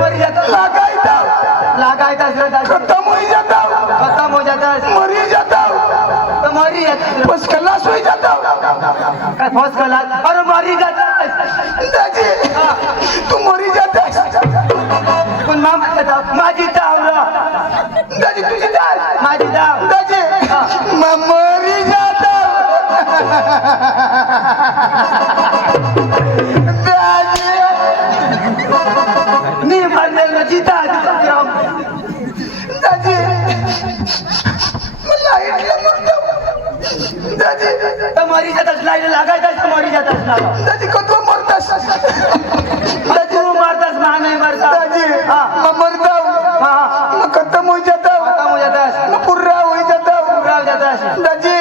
मर जाता लगायता खत्म हो जाता मरी जाता तो मरी जाता बस खलास हो जाता काय फस खलास अरे मरी जाता दादी तू मरी जाता पण मामा जाता माझी दावरा दादी तुझी दाव माझी दाव दादी मरी जाता दादी मी मारलेला जीता दादी मला दादी तुम्हारी जातास लाईन लागायतास तुम्हारी जातास ना दादी कतो मरतास दादी तू मरतास मा नाही मरता दादी मैं मरता हां मैं खत्म हो जाता मैं पूरा हो जाता दादी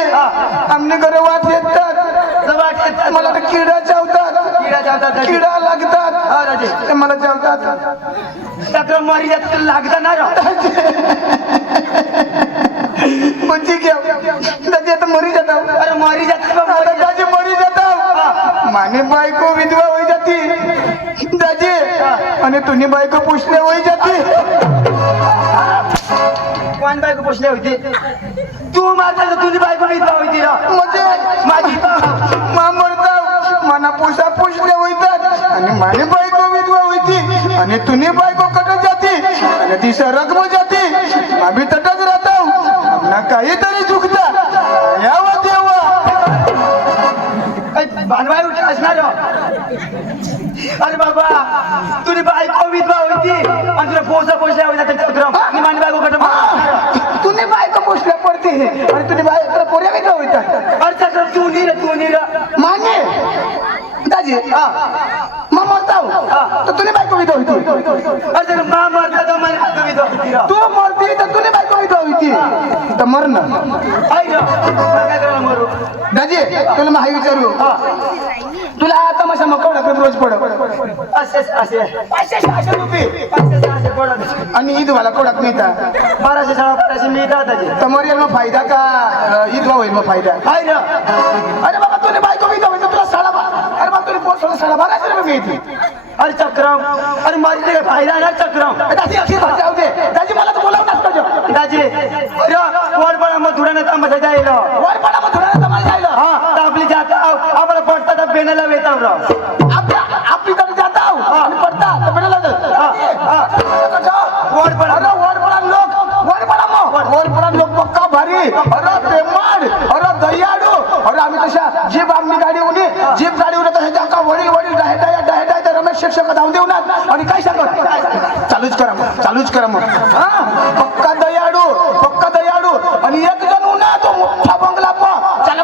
हमने घरे वाट येतात मला तर किडा चावतात किडा लागतात हां दादी ते मला चावतात तक्र मरी जात लागता ना म्हणजे क्या दादी आता मरी जाता अरे मरी जाता दादी मरी जाता माने बायको विधवा होई जाती दादी आणि तुनी बायको पुसले होई जाती कोण बायको पुसले होते तू मारता तुनी बायको विधवा होती ना म्हणजे माझी मा मरता मना पुसा पुसले होईतात आणि माने बायको विधवा होती आणि तुनी बायको कटत जाती आणि ती सरकम जाती आम्ही तटच राहतो ना काहीतरी चुकता यावा देवा भांडवाय उठे असणार अरे बाबा तुझी बायको विधवा होती आणि तुला पोसा पोसल्या होता चक्रम आणि माझी बायको कटत तुने बायको पोसल्या पडते आणि तुझी बायको पोऱ्या विधवा होतात अरे चक्रम तू नीर माने दाजी मा मरता तो तुने बायको विधवा होती अरे मा मरता तो माझी बायको विधवा होती तू मरती तर तुने बायको विधवा होती तर मर ना दाजी तुला माही विचारू तुला तमाशा मग रोज पडत असे रुपये आणि ईद वाला कोडाक मिळतात 1200 मिळतात तर मर मग फायदा का ईद होईल मग फायदा अरे बाबा तुने बायको विधवा होती तुला अरे बाबा तुला पोट 1250 रुपये मिळते अरे चक्रम अरे माझी काय फायदा ना चक्रम दादी अखिर जाऊ दे दाजी मला तर बोलावं नसतं दाजी अरे वडपणा मग धुराने तमाशा जायला वडपणा मग धुराने तमाशा जायला हां तर आपली जाता आम्हाला पडता तर बेनाला वेताव राव आपली तर जाता आणि पडता तर बेनाला वडपणा अरे वडपणा लोक पक्का भारी अरे प्रेमाड अरे दयाडू अरे आम्ही तशा जीप आमनी गाडी उनी जीप गाडी उनी तशा जाका वडील डायटा रमेश शिक्षक धावून देऊ ना आणि काय सांगत चालूच करा मग पक्का दयाडू आणि एक जण उन्हा तो मोठा बंगला चला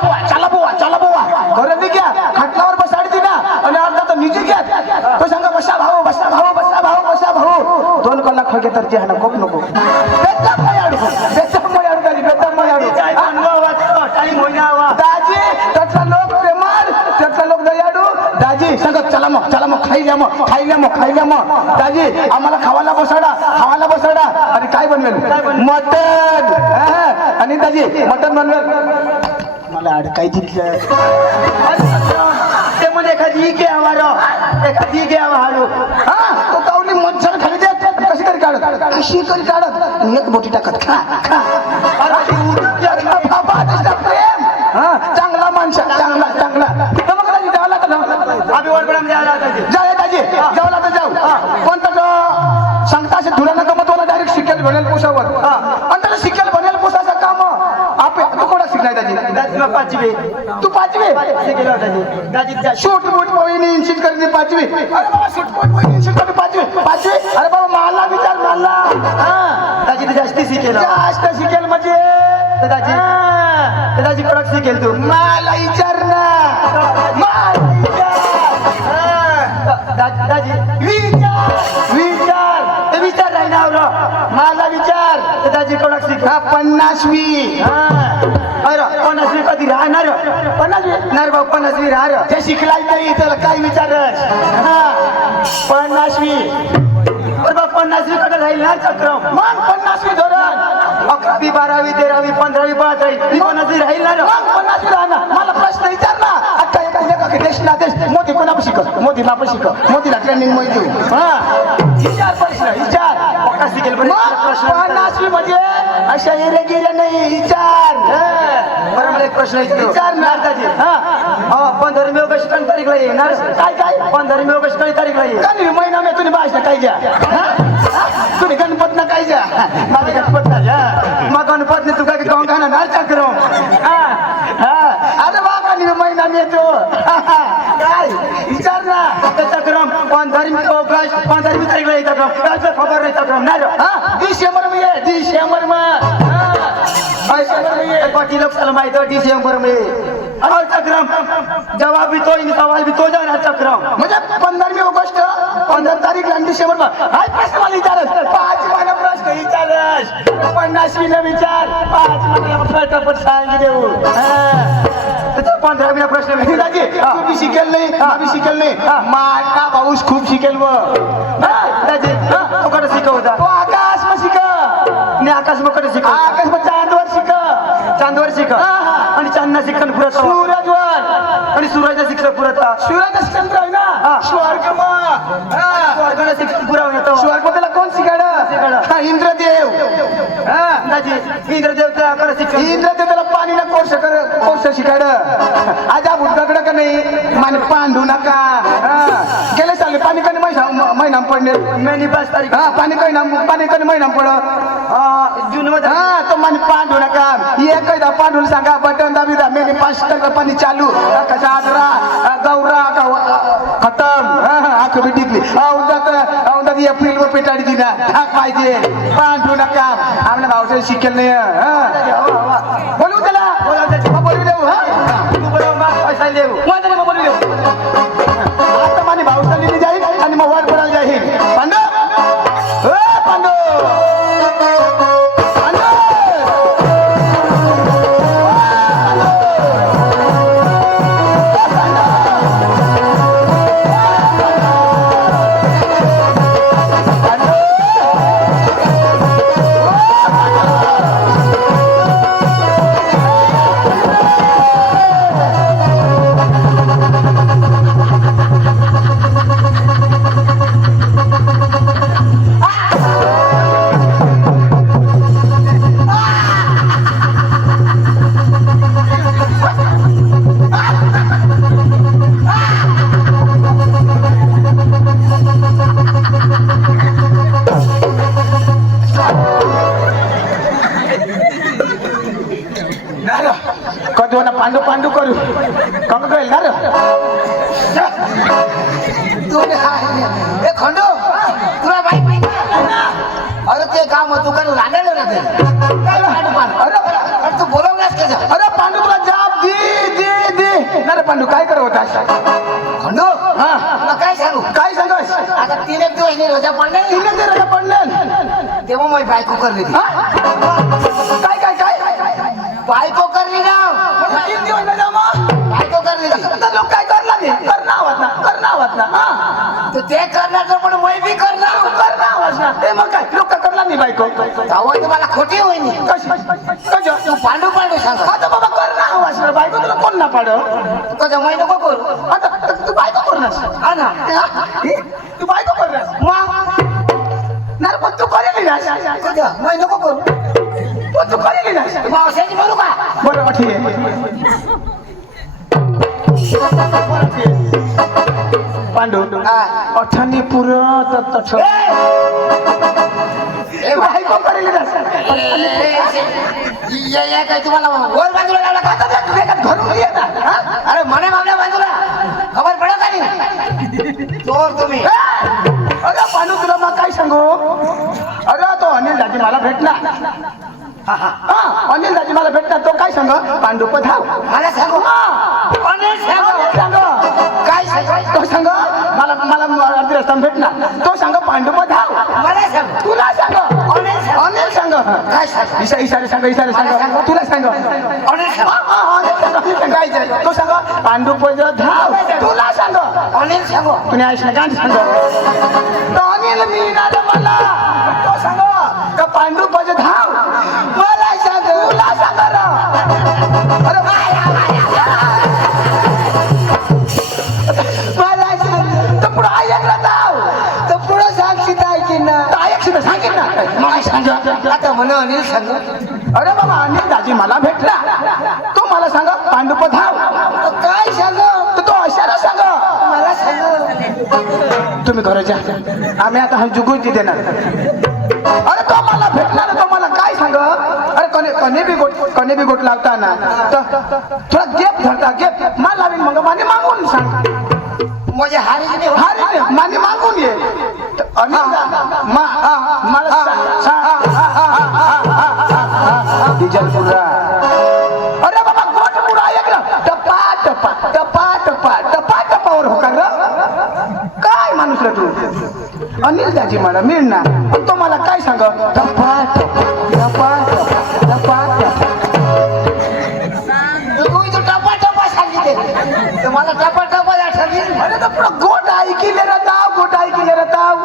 बुवा घरे निघ्या खाटलावर बसाडती ना आणि अर्धा तर निजी घ्या तो सांगा बसा भाऊ 2 कलाक होगे तर ते नको बेतम मयाडू टाइम होईना दाजी त्याचा लोक प्रेमार त्याचा लोक दयाडू दाजी सांगत चला मग खाईल्या मग दाजी आम्हाला खावाला बसाडा आणि काय बनवेल मटन आणि दाजी मटन बनवेल मला अडकाय तिथलं ते म्हणजे एखादी घ्यावा हाडू तो कावली मच्छर खाली देत कशी तरी काढत एक बोटी टाकत खा प्रेम चांगला माणसा चांगला जाऊ कोणता सांगता असे धुरा नका मग तुला डायरेक्ट शिकेल बनेल पोसावर आणि त्याला शिकेल बनेल पोसाचं काम तू कोणा शिकलाय दाजी तू पाचवी शूट बूट मोहिनी इन्शिट करणे पाचवी अरे बाबा शूट बूट मोहिनी इन्शिट करणे पाचवी अरे बाबा मला विचार दाजी जास्ती शिकेल म्हणजे दाजी कडक शिकेल तू मला विचार ना दाजी विचार राहिना मला विचार दाजी कडक शिक 50वी अरे 50वी कधी राहणार 50वी राहणार ते शिकलाय तरी त्याला काय विचार 50वी 50वी कडे राहील ना चक्रम मग 50वी धोरण 11वी 12वी 13वी 15वी 15वी 50वी राहील ना 50वी राहणार मला प्रश्न विचार ना अक्का की देश ना देश मोदी कोणा शिक मोदी बाप शिक मोदीला ट्रेनिंग मध्ये देऊ हा विचार प्रश्न विचार कशी केलं प्रश्न 50 म्हणजे अशा एरे गिरे नाही विचार बरं मला एक प्रश्न विचार ना दादाजी हा 15 ऑगस्ट कोण तारीखला येणार काय काय 15 ऑगस्ट कोण तारीखला येईल कधी महिना में तुम्ही भाषण काय घ्या तुम्ही गणपत ना काय घ्या माझे गणपत ना घ्या मग गणपत ने तुका गाँव गाना नाचा करो अरे बाबा कधी महिना में तो काय विचार ना त्याचा क्रम 15 ऑगस्ट 15 तारीखला येतात त्याचं खबर नाही क्रम नाही डिसेंबर में ये डिसेंबर में पार्टी लोग साला माहिती आहे डिसेंबर में और क्रम जवाब भी तो सवाल भी तो जाना क्रम म्हणजे 15 ऑगस्ट 15 तारीख ला डिसेंबर में हाय प्रश्न मला विचारस 5 महिना प्रश्न विचारस 50 मिनिट विचार 5 महिना फटाफट सांग देऊ 15 मिनिट प्रश्न दाजी तू बी शिकेल नाही मी शिकेल नाही माझा भाऊस खूप शिकेल व दाजी तो कडे शिकवता तो आकाश में शिक आणि आकाश मग कडे शिकव आकाश में चांदवर शिक चांदवर शिक आणि चांदना शिक्षण पुरत सूरजवर आणि सूरजचं शिक्षण पुरत सूरज चंद्र आहे ना स्वर्ग स्वर्गाला शिक्षण पुरा होतं स्वर्ग त्याला कोण शिकाड इंद्रदेव दाजी इंद्रदेवचा आकार शिक्षण इंद्रदेव त्याला पाणी ना कोर्स शिकाड आजा भुटकाकडं का नाही माने पांडू नका गेले चालले पाणी कधी महिना पडले मेनी 5 तारीख हा पाणी कधी महिना पड जून मध्ये तो माने पांडू नका एक पांडूला सांगा बटन दाबी दा मेने 5 टक्का पाणी चालू कशा आदरा गौरा खतम आख भी टिकली औंदात एप्रिल वर पेटाडी दिना थाक पाहिजे पांडू नका आमने भावचे शिकेल नाही बोलू त्याला बोलू देऊ तू बरोबर पैसा देऊ माझ्या बोलू देऊ आता माने भावसाली जाईल आणि मग वर पडायला जाईल पांडू पांडू कधी ना पांडू पांडू करू कमी कळेल ना खंडू तुला माहिती अरे ते काम तू काय लागलं ना ते अरे तू बोलवलास त्याचा अरे पांडू तुला जाब दे ना रे पांडू काय करत होता खंडू तुला काय सांगू काय सांगस आता 3 एक दिवस नाही रोजा पडले तीन ते रजा पडले तेव्हा माझी बायको करली ती काय काय काय बायको करली ना 3 दिवस नाही जा मग बायको करली ती तर लोक काय करला नाही करणार ना तर ते करणार तर पण मैं बी करणार ना ते मग काय लोक करला नाही बायको तेव्हा तुम्हाला खोटी होईनी कशी तू पांडू पांडू सांग आता बाबा करणार वाचणार बायको तुला कोण ना पाड तुझ्या मैं नको करू आता तू बायको करणार हा ना तू बायको करणार मग नाही पण तू करेल ना तुझ्या मैं नको करू पण तू करेल ना मावशाची बोलू का बरं ठीक आहे पांडू अठ्ठानी पुरत बायको करेल ना काय तुम्हाला वर बाजूला लावला का घरून येतात अरे मने मागल्या बाजूला खबर पडत नाही चोर तुम्ही अरे पांडू तुला मग काय सांगू अरे तो अनिल दाजी मला भेटला अनिल दाजी मला भेटला तो काय सांग पांडू पधाव मला सांगू अनिल सांगू काय तो सांग मला अर्धी रस्ता भेटला तो सांग पांडू पधाव मला सांग तुला सांग अनिल सांग काय सांग इशारे सांग तुला सांग अनिल सांग काय तो सांग पांडू पधाव तुला सांग अनिल सांगू तुम्ही ऐकलं का सांग तो अनिल मिळणार मला तो सांग का पांडू पधाव मला सांग तुला सांग अरे माझा अनिल सांग. अरे बाबा अनिल दाजी मला भेटला. तो मला सांगा पांडुप धाव. काय सांग तर तो अशाला सांगा मला सांग. तुम्ही घरात जा. आम्ही आता हा जुगुती देणार. अरे तो मला भेटला ना. तो मला काय सांग. अरे कने बी गोट लावताना थोडा गेप धरता गेप मान लावीन मग माने मागून सांग. म्हणजे हारी नाही होत. अरे माने मागून ये. अनिल मला बिजलपुरा. अरे बाबा गोट पुरा ऐकलं. टपा टपा टपा टपा टपा टपावर हो का काय माणूस रे तू. अनिल दाजी मला मिळणार. तो मला काय सांग. टपा टपा टपा टपा तू इथं टपा टपा सांगितले तर मला टपा टपा आठवली. अरे तो पुरा गोट ऐकिले रे ताव. गोट ऐकिले रे ताव.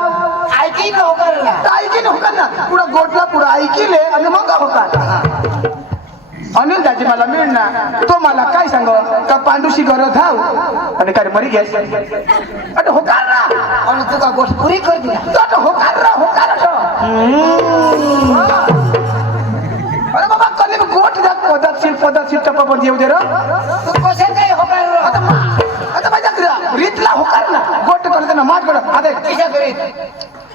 ऐकी न होकारला ऐकिले हो का ना. पुरा गोटला पुरा ऐकिले आणि मग हो का. अनिल दाजी मला मिळणार. तो मला काय सांग का पांडुशी घर धाव आणि काय मरी गॅस. अरे होकार ना. आणि तुका गोष्ट पुरी कर दिला. तो होकार ना. होकार अरे बाबा कधी गोट द्या. पदार्थ टप्पा पण येऊ दे र. तू कशा काय होकार आता माझ्या रीतला होकार ना. गोट करते ना मात कडं. आता कशा करीत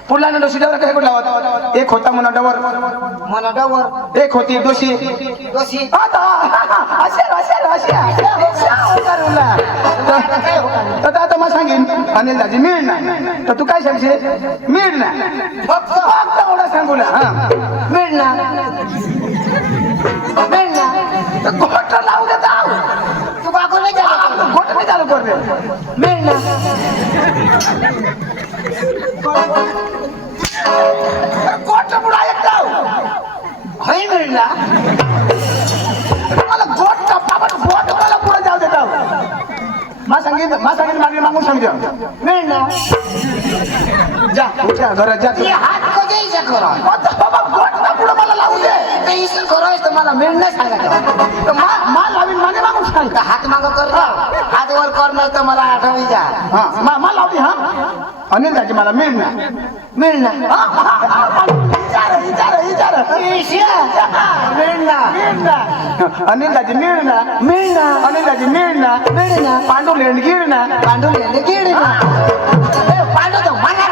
पुढला डोशी डवर काय लावत. एक होता म्हणा डवर. मनाडावर एक होती दोषी. दोषी आता आता मग सांगेन अनिल दाजी मिळणार. तर तू काय सांगशील. मिळणार फक्त एवढा सांगूला. मिळणार गोट लावू देता. तू बागो नाही झाला. गोट मी चालू करते. मिळणार गोट पुढा एकदा होय मिळणार. मला गोट गोट मला पुढे जाऊ देता. मा सांगेन मागे मागून सांगतो. मिळणार जा उठा घरात जा. ये हात कधी करा आता बाबा गोट पुढे मला लावू दे. काही करायचं तर मला मिळणार सांगा. मा लावीन मागे मागून सांग. हात मागं कर हात वर कर नाही तर मला आठवणी जा. हा मा लावली. हा अनिल दाजी मला मिळणार. मिळणार अनिल दाजी मिळणार. अनिल दाजी मिळणार. पांडू लेंड गिळणार. पांडू गेले पांडू तर मला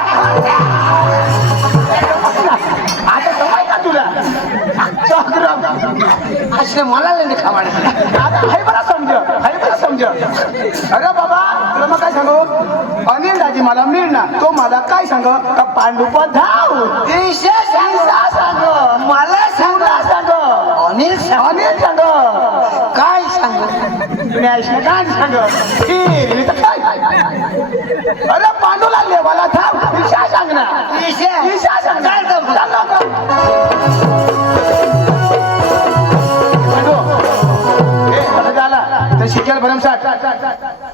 आता सवय का तुला. असले मला लेंडी खावाडे. आता हे बरं समज. अरे बाबा तुला मग काय सांगू. अनिल दाजी मला मिळणार. तो मला काय सांग का पांडुप धाव. सांग मला सांग सांग. अनिल सांग. अनिल सांग. काय सांग न्यायला काय सांग. काय अरे पांडुला लेवाला धाव. ईशा सांग ना. ईशा सांग. शिकेल भरमसाठ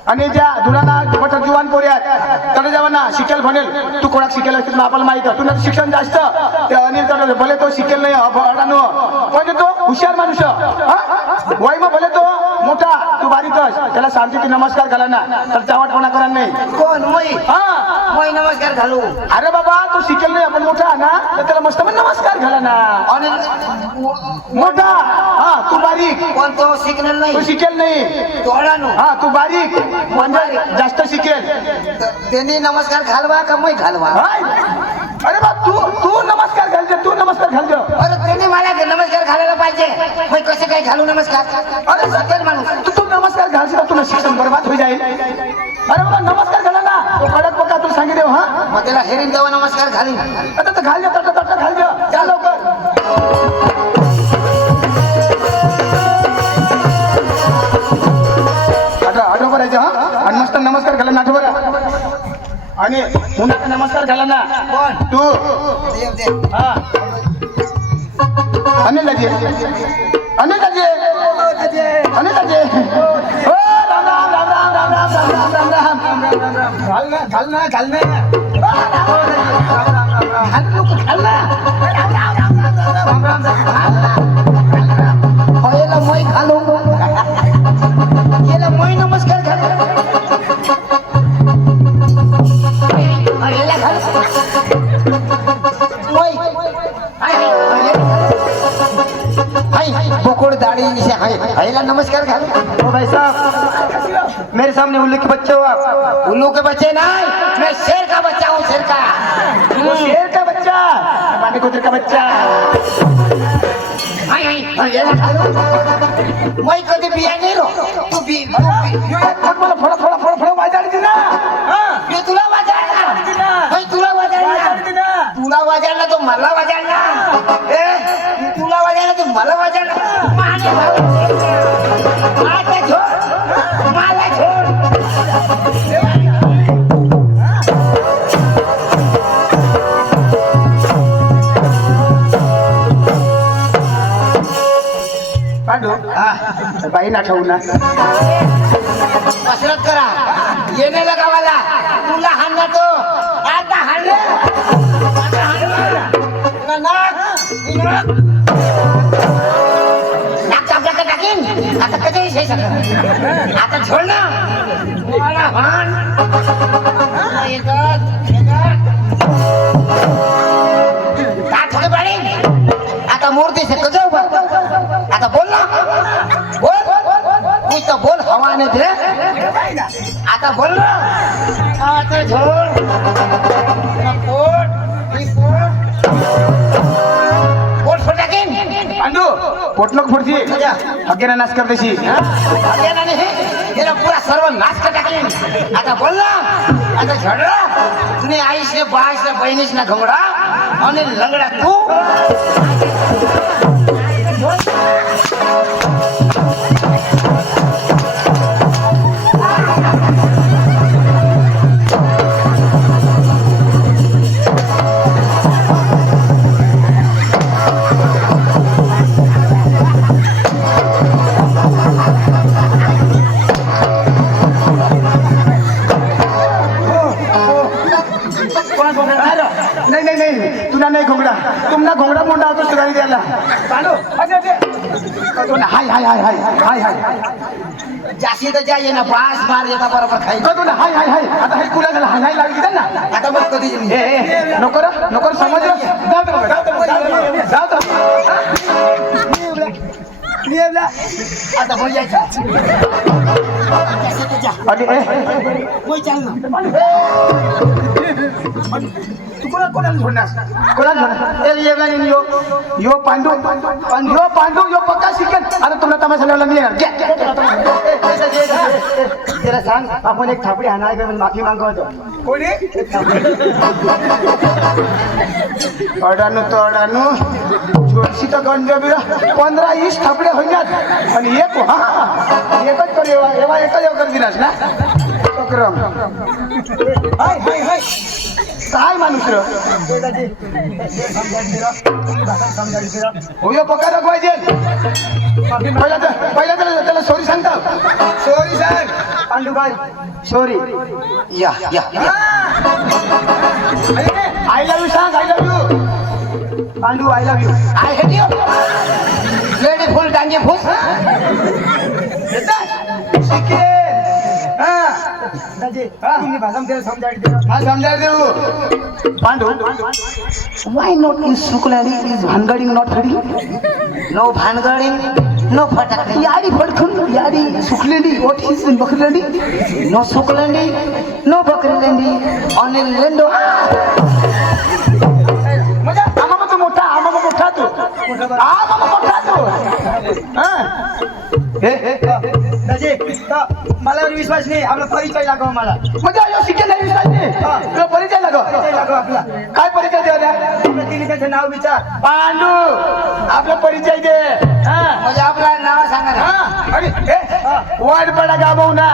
आणि ज्या धुळाना मोठं जुवान पोऱ्यात त्याला जेव्हा ना शिकेल भनेल. तू कोणाक शिकेल असतील ना आपल्याला माहित. तुला शिक्षण जास्त. ते अनिल तर भले तो शिकेल नाही म्हणजे तो हुशार माणूस. वय मग भले तो मोठा तू बारीकच. त्याला सांगते की नमस्कार घाला ना. तर चावटपणा करा नाही. कोण moi हा moi नमस्कार घालू. अरे बाबा तू शिकेल नाही आपण मोठा ना. तर त्याला मस्त पण नमस्कार घाला ना. अनिल मोठा. हा तू बारीक. कोण तो शिकणार तू नाही. शिकेल नाही. तोडानो हा तू बारीक म्हणजे जास्त शिकेल. त्यांनी नमस्कार घालवा का moi घालवा. हाय. अरे बा तू नमस्कार घालजो. तू नमस्कार घालजो. अरे त्यांनी मला नमस्कार घालायला पाहिजे. moi कसे काय घालू नमस्कार. अरे शिकेल माणूस. तू नमस्कार घालशील तर तुला शिक्षण बरबाद होई जाईल. अरे बाबा नमस्कार घाला ना. तो कडक बघा तुला सांगितलं. हा मग त्याला हेरीन तेव्हा नमस्कार घालीन. आता तर घालजो. तट घालजो. जा लवकर. आठवं करायचं. हा आणि मस्त नमस्कार घाला ना. आठवं आणि पुन्हा नमस्कार घाला ना. कोण तू देव देव. हा अनिल दाजी. अनिल दाजी. अनिल दाजी. हो राम राम राम राम राम राम राम राम राम राम. घाल ना. याला moi घालू. याला moi नमस्कार घालू. याला घालू moi. बच्चे हो आप। उल्लू के बच्चे नहीं, मैं शेर का बच्चा हूँ, शेर का। वो शेर का बच्चा, पांडे कुतर का बच्चा। मैं कभी बिया नहीं रो, तू भी यो एक पोट मला फोडा वाजाडी ना. ये तुला वाजायला, मैं तुला वाजायला, तुला वाजायला तो मला वाजायला, तुला वाजायला तो मला वाजायला. माने मला छोड, मला छोड. पांडू बाई ना ठेवू ना. कसरत करा, येणे लगा मला, तुला हाणला तो, आता हाणले, आता हाणले. तुला नाक आपल्याकडे टाकीन, आता कधी विषय सगळं, आता छोड ना, मला हाण. थोडे पाणी, आता मूर्ती से कजो आता बोल ना, बोल, कुछ तो बोल, हवा ने दे, आता बोल ना, आता छोड़, पोट फटाकीन. पांडू पोट नको फोडची, हगेना नाश कर देशी. अगेना नाही, याला पुरा सर्व नाश कर टाकीन. आता बोल ना, आता झडा, तुने आईस ने बाईस ने बहिणीस ना घोंगडा आणि लंगडा तू. नहीं तुला नहीं घोंगडा, तुमना घोंगडा मोंडा होतो सुधारी द्यायला. पांडू हाय हाय हाय हाय हाय हाय जाशी तर जाय ना, बास मार येता बरोबर खाई. कतो ना हाय हाय हाय. आता हाय कुला झाला हाय हाय लागली ना. आता मग कधी नको समज जाऊ आता बोल जायचं. तू कोणाला सोडणार यो पांडू यो पक्का शिकेल. आता तुला तमाशा लावला मी येणार. त्याला सांग आपण एक थापडी हाणाय का माफी मागवतो. कोणी अडानू जोशी तर गंजबीर 15-20 थापडे होईनात आणि एक एकच कर एवा एकच कर दिलास ना. अक्रम काय माणूस हो यो पक्का दाखवायचे. पहिला त्याला सॉरी सांगता. सॉरी सांग पांडू काय सॉरी. या या आय लव्ह यू सांग. I love you Pandu I love you. I hate you. Lady फुल टांगे फुस. तुम्ही भाषा त्याला समजायला देऊ. पांडू वाय नॉट इज सुकलाडी इज भानगडिंग नॉट हडी. नो भानगडिंग, नो फटाकडी. याडी फडखून याडी सुकलेली व्हॉट इज बकरलेडी. नो सुकलंडी, नो बकरलंडी, ओनली लेंडो. म्हणजे आम्हाला तू मोठा तू. मला विश्वास नाही. आपला परिचय लागव मला. म्हणजे शिकेल नाही विश्वास नाही. तुला परिचय लागव आपला काय परिचय द्यायला. तिने त्याचं नाव विचार. पांडू आपला परिचय दे. म्हणजे आपला नाव सांगा ना. वाईट पडा गाबवू ना.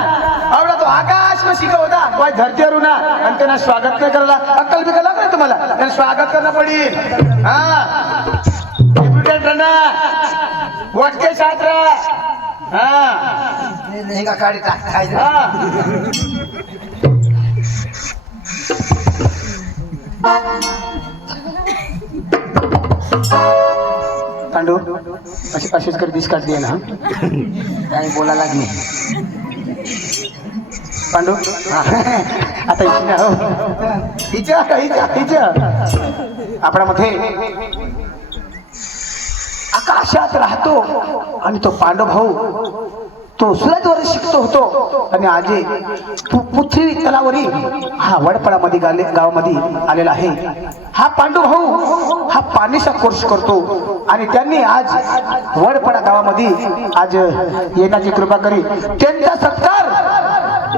आवडा तो आकाश में शिकवता वाय धरतीवर ना आणि त्यांना स्वागत नाही करायला. अक्कल बिकल लागलं ना तुम्हाला. त्यांना स्वागत करणं पडेल. वाटके शास्त्र नाही का काढी टाकायचं. पांडू अशीच कर दिस काढली ना. काही बोलायला लागली. पांडू आता हिच्या आपल्यामध्ये आकाशात राहतो आणि तो पांडव भाऊ तो सुरजवर शिकतो होतो आणि आजी पृथ्वी तलावरी हा वडपडामध्ये गावामध्ये आलेला आहे. हा पांडू भाऊ हा पाणीचा कोर्स करतो आणि त्यांनी आज वडपडा गावामध्ये आज येण्याची कृपा करी. त्यांचा सत्कार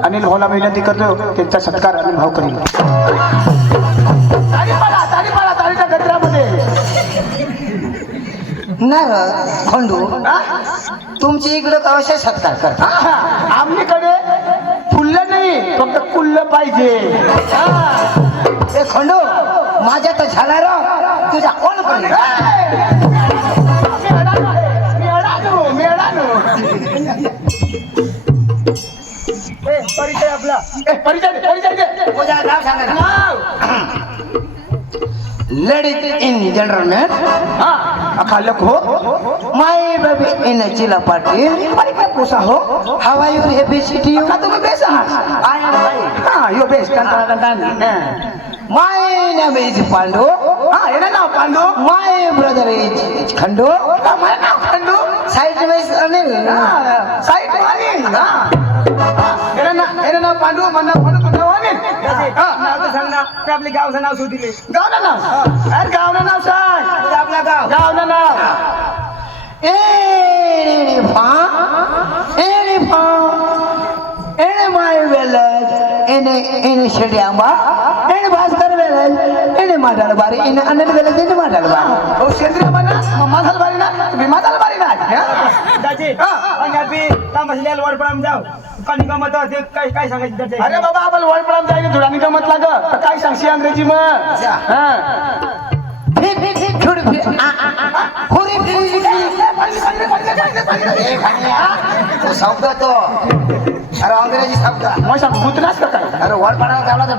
अनिल भाऊला विनंती करतो, त्यांचा सत्कार अनिल भाऊ करील. तालीच्या गजरामध्ये नाही खंडू, तुमची इकडं कवशा सत्कार करता. आमच्याकडे फुललं नाही, फक्त कुल्लं पाहिजे. ए खंडू, माझ्या तर झाला राव, तुझा कोण करेल? परिचय आपला परिचय दे. तुझं नाव सांगा ना. Ladies and gentlemen, खालक हो my baby in a chilla party. पोसा हो. How are you? Happy city you? का तुम्ही बेस आहात? I am fine. हा यो बेस टन. My name is Pandu. हा येणं नाव Pandu. My brother is Khandu. माझं नाव खंडू. Side ways Anil. साईट वाणी. येणं नाव पांडू, म्हणणं पांडू, तुझं वाणी. आपले गावचं नाव सुरू दिले. गावनं नाव. अरे गावनं नाव सांग. आपला गाव. गावनं नाव. My village in Shadiamba, in Bhaskar village, in Madalbari, in another village in Madalbari. हो सेंद्रिय म्हणा माझाल बारी ना तुम्ही माझाल बारी ना. दाजी अंगापी तांबसल्याला वडपडाम जाऊ. कणी गमत ते काय काय सांगायचं त्याचे? अरे बाबा आपण वळपडाम जायला धुडानी गमत लाग तर काय सांगशी अंग्रेजी मग. शब्द तो अरे अंग्रेजी शब्द. मग सांग भूतनाच का काय. अरे वडपडा गावला तर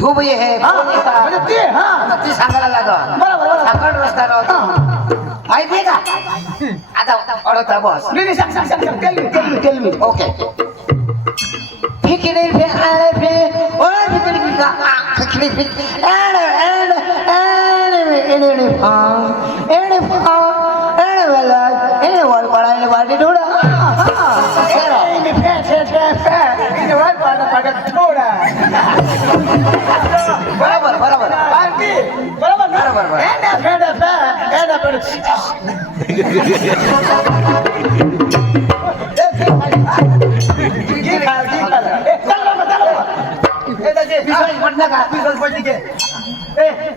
ढूब हे म्हणजे ते हा ती सांगायला लागल. बरोबर. साखर रस्ता राहतो माहिती का. आता अडवता बस. नाही सांग टेल मी. ओके. फिकिरे फे आले फे ओय फिकिरे का फिकिरे फे एने वाला एने वर पडायला वाटी डोडा. बरोबर बरोबर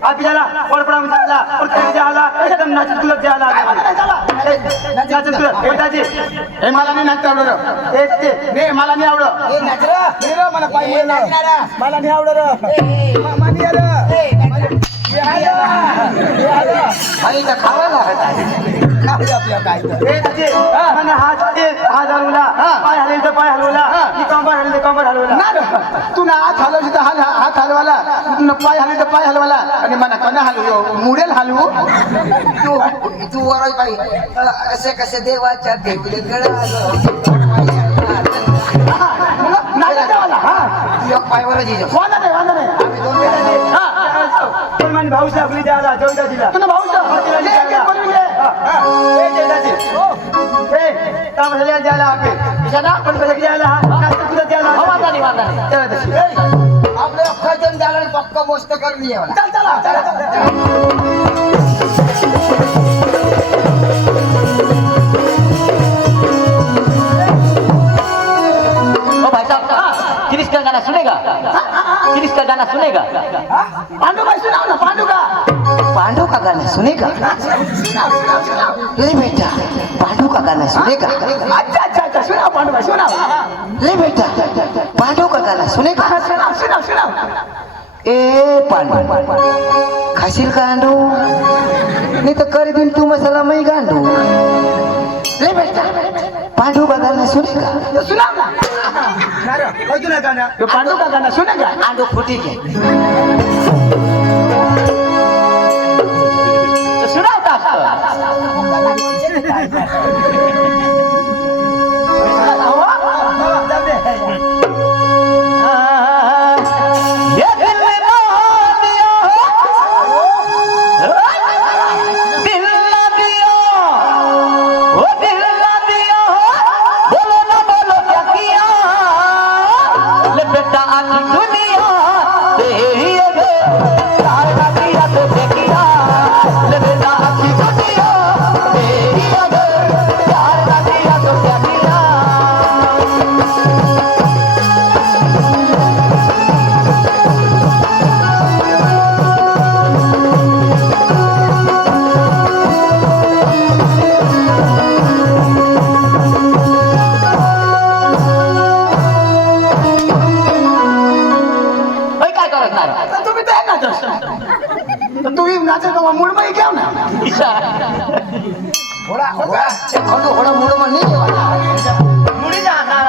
आपल्याला वडपडाम जायला प्रत्येक जायला एकदम नाचत तुला जायला नाचत तुला दाजी हे मला नाही नाचता आवडलं. ते मला नाही आवडत. मला पाहिजे मला नाही आवडत खावायला हात हलवला पाय हलवला तर पाय हलवला कंबर हलवले कंबर हलवला. तू ना हात हलवशी तर हात हलवाला, तू पाय हलवी तर पाय हलवाला आणि मला कना हलवू मुडेल हलवू. तू वर पाहिजे असे कसे देवाच्या देवकडे पायवर वांदा नाही. पण भाऊ आपली द्यायला जवळदाजीला तुला भाऊ द्यायला पण कसं द्यायला तुला द्यायला आपले अख्खा जण पक्का मस्त करली किरिश का गाना सुनेगा? किरिश का गाना सुनेगा? पांडू भाई सुनाओ ना. पांडू का गाना सुनेगा? ले बेटा पांडू का गाना सुनेगा? अच्छा सुनाओ पांडू भाई सुनाओ. ले बेटा पांडू का गाना सुनेगा? सुनाओ. ए पांडू खाशील का अंडू? नाही तर कर दिन तू मसाला मै गांडू. ले बेटा पांडू का गाना सुनेगा? सुनाओ ना. पांडू का गाना सुनेगा? आंडू फुटी के सुनाओ का? बोलो ना नाचे का मूड में क्या ना घोडा घोडा घोडा मुड म्हणली मुली जा ना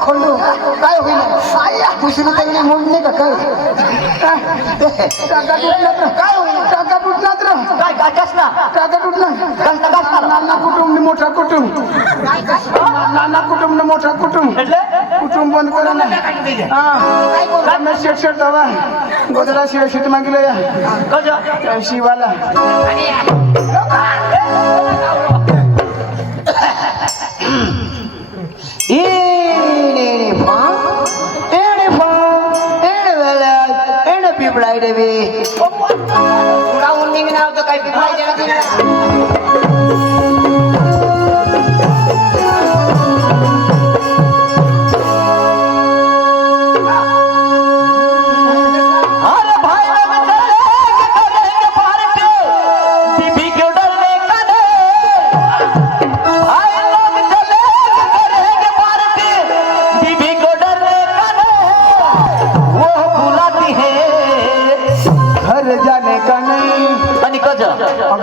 खोंडू काय होईल दुसरी तरी म्हणणे का काय काय होईल टाका तुटलात र काय काय कसला टाका तुटला नाना कुटुंब मोठा कुटुंब नाना कुटुंब मोठा कुटुंब कुटुंब बंद करा ना हा शेट शेट दवा गोदरा शेट शेट मागितलं या शिवाला पिपळाय देवी उडावून निघणार होतं काय पिपळाय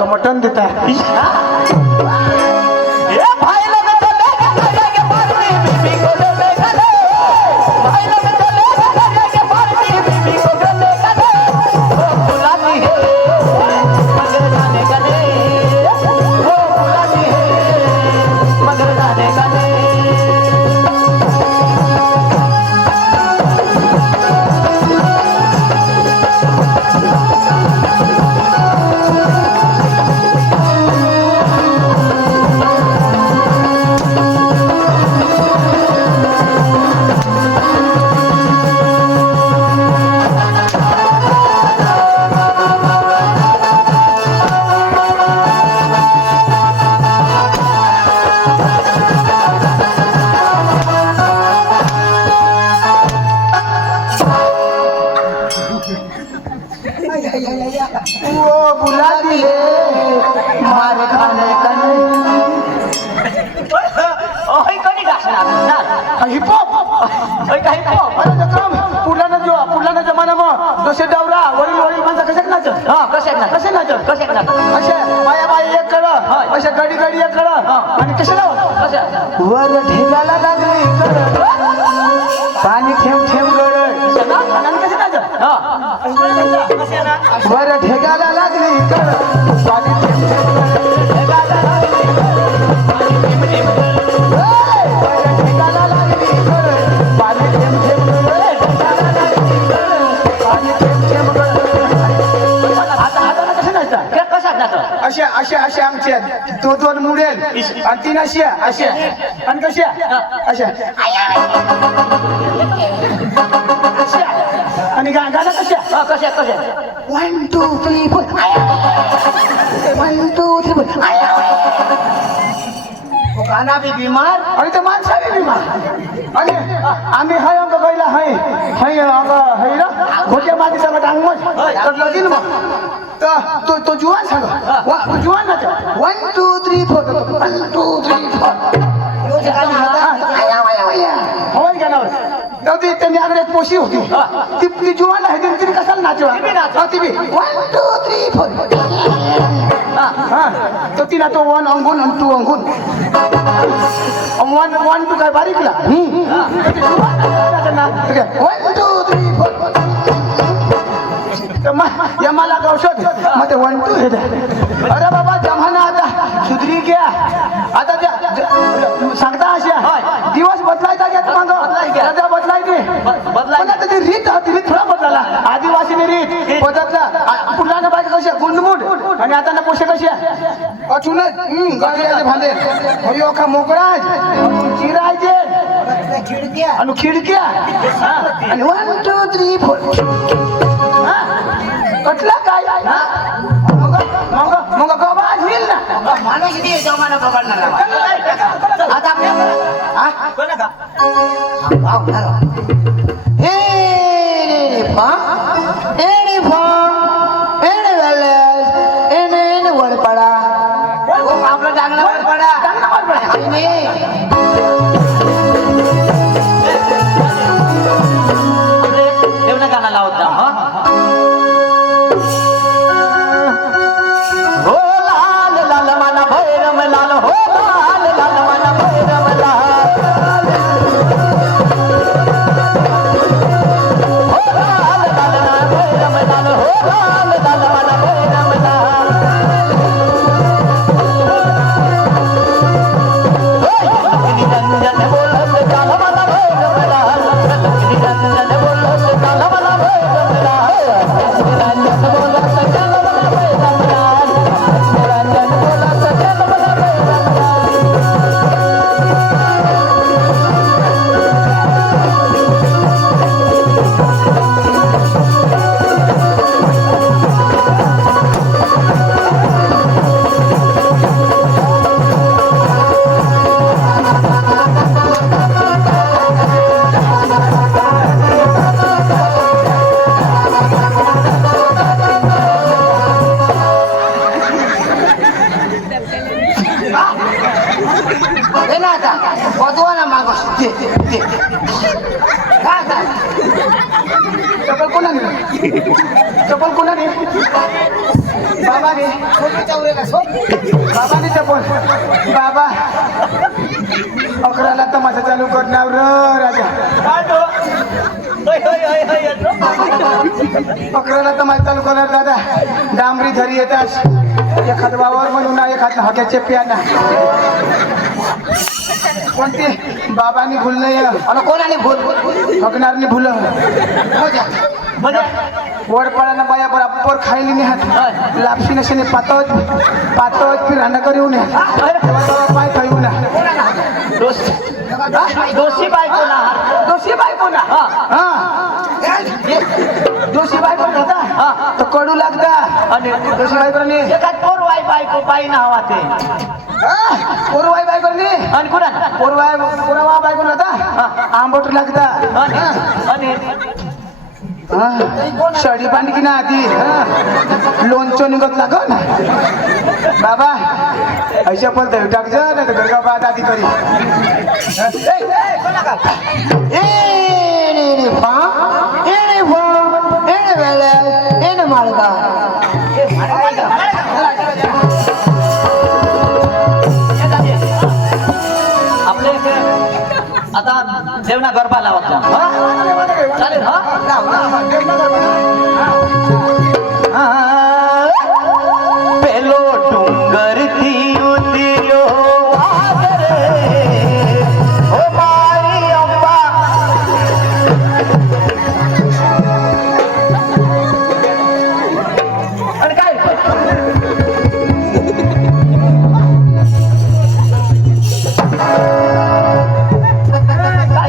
मटन देता है वो बुला दिए मार खाने कने ओय कोणी गासणार हिपहॉप ओय काय हिपहॉप अरे जक्रम पुढला जमाना मग जसे डवरा वरील वरील माणसं कसे नाच हा कसे नाच असे बाया बाई एक कड असे गडी गडी एक कड आणि कसे लावत कसे वर ढेगाला लागली कड पाणी थेंब थेंब गड आणि कसे नाच वर ढेगाला लागली कड पाणी थेंब थेंब गड ढेगाला लागली ढेगाला लागली कड पाणी थेंब थेंब गड ढेगाला लागली कड पाणी थेंब थेंब गड आता कसे नाचतात कशात नाच असे आमचे दोन मुडेल आणि तीन अशा आणि कशा अशा आणि गाणं कशा कशा 1 2 3 4 1 2 3 4 गाना भी बीमार आणि ते माणसा बी बिमार आणि आम्ही हाय अंग गैला हाय अंग हाय ना खोट्या माती सगळं डांगमच तर लगीन मग तो जुवान सांग जुवान ना 1 2 3 4 1 2 3 4 होय गाणं ती त्यांनी आकडे एक पोशी होती ती जुवान आहे तिने कशाला नाचवा ती बी 1 2 3 4 तर तिला तो 1 अंगून आणि 2 अंगून 1 2 काय बारीकला 1 2 3 4 या मला औषध मग ते 1 2 हे अरे बाबा जमाना आता सुधरी गया आता सांगता अशा दिवस बदलायचा घ्या तुम्हाला बदलायची रीत थोडा बदलाला आदिवासी रीत बदलला पुढला पाहिजे कशा गुंडमुंड आणि आता ना पोषे कशी अचूनच गाडीचे भांडे हरिओ का मोकळाच चिरायचे खिडक्या आणि खिडक्या आणि 1 2 3 4 कटला काय मग गवाज होईल ना माणूस किती जमाना पकडणार आता वडपडा आपला चांगला वडपडा देवना गाणं लावत जा हा हो लाल लाल मला भैरम लाल हो लाल लाल मला भैरम लाल हो लाल लाल मला भैरम लाल हो लाल लाल मला भैरम लाल लक्ष्मी रंजन बोलत काल मला भैरम लाल लक्ष्मी रंजन बोलत काल मला भैरम लाल लक्ष्मी रंजन बोलत काल मला भैरम लाल लक्ष्मी रंजन बोलत काल मला भैरम लाल हे ना आता बदवा ना मागोस चपल कोणाने चपल कोणाने बाबाने बाबाने चपल बाबा अकराला तमाशा चालू करणार र राजा अकराला तमाशा चालू करणार दादा डांबरी घरी येतात एखाद वावर म्हणून एखाद हक्याचे प्याना कोणते बाबांनी भूल नाही आणि कोणाने भूल हकणारनी भूल वडपाळाला बाया बराबर खायली नाही हात लापशी नशेने पातळ पातळ रांडा करू नये पाय खाऊ ना दोषी बायको ना दोषी बायको ना दोषी बायको होता तर कडू लागता आणि दोषी बायको नाही एखाद पोरवाई बायको पायी ना हवा ते पोरवाई बायको नाही आणि कुणा पोरवा बायको होता आंबट लागता आणि शडी पाणी की ना आधी लोणचं निघत लाग ना बाबा ऐशा पण दही टाक जा नाही तर गरगा बाद आधी करी माळगा आपल्या इथे आता देवना गरबा लावत जा चालेल पेलो डुंगर थी उतरियो हो मारी अम्बा आणि काय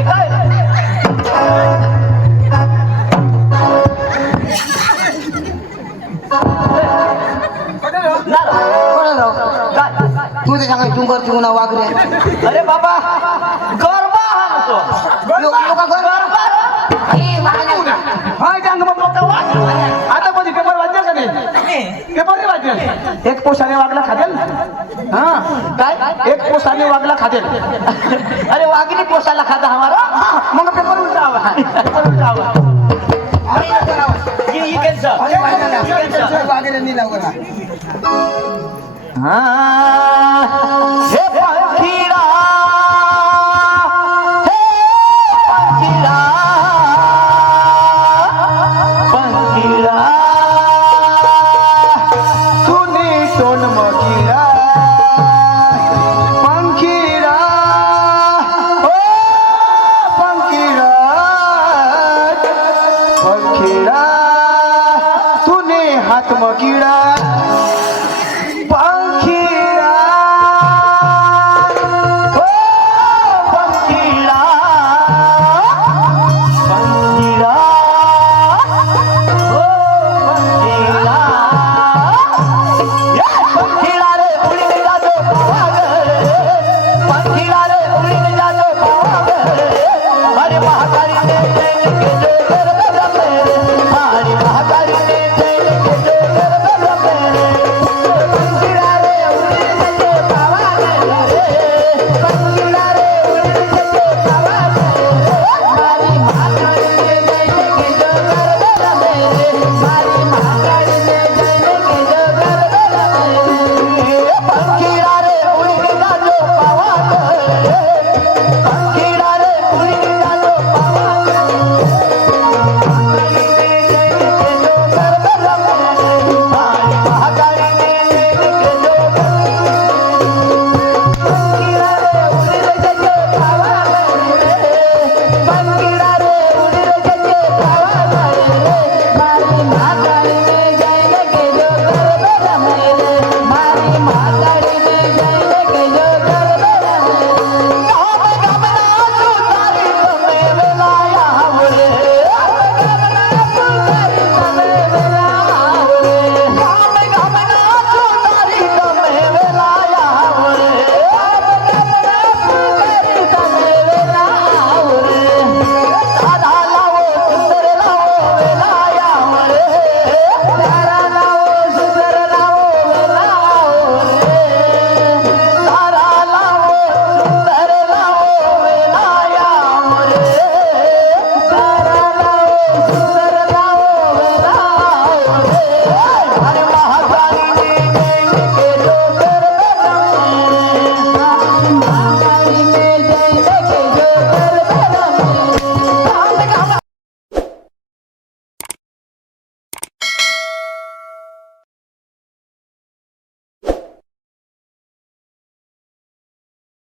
काय तू ते सांगा डुंगर तिगुणा वागरे अरे बाबा गरबा आता कधी पेपर वाचला का नाही पेपर नाही वाचले एक पोषाने वागला खातेल हा काय एक पोषाने वागला खातेल अरे वाघिनी पोसाला खाता हमारा मग पेपर उलटा हवा पेपर उलटा हवा ये कैसा हे पंखीरा पंखीरा तूने सोन मगिरा पंखीरा ओ पंखीरा पंखीरा तूने हात मगिरा रे मारी महाकाळी